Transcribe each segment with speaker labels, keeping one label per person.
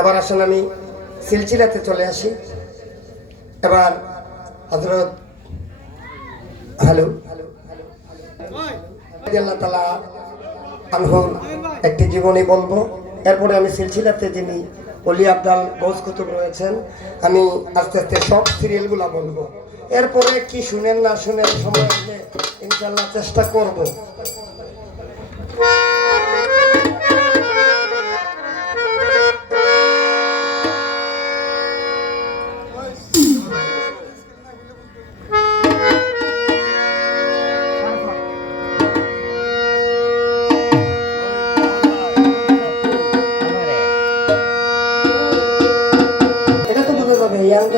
Speaker 1: এবার আসেন আমি সিলসিলাতে চলে আসি। এবার হজরত হ্যালো আল্লাহ তালা আনহুর একটি জীবনী বলব। এরপরে আমি সিলসিলাতে যিনি অলি আবদাল গৌস কুতুব রয়েছেন, আমি আস্তে আস্তে সব সিরিয়ালগুলো বলব। এরপরে কি শুনেন না শুনেন সময় ইনশাল্লাহ চেষ্টা করব। যাবে এই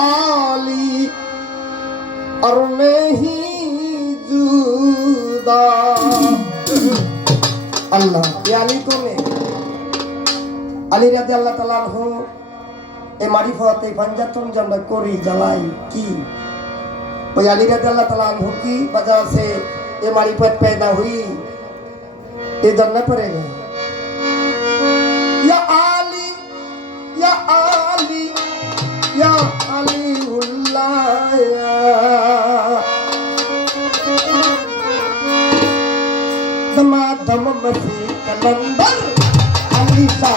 Speaker 1: आली और नहीं जुदा আল্লাহ এ আলী কোনে আলী রাজি আল্লাহ তালা হো এ মারিফত এই পাঞ্জাতন যে আমরা করি জ্বালাই কি ওই আলী রাজি আল্লাহ তালা আনহু की वजह से ये मारिफत पैदा हुई ये जानना पड़ेगा sama masih kalender Anissa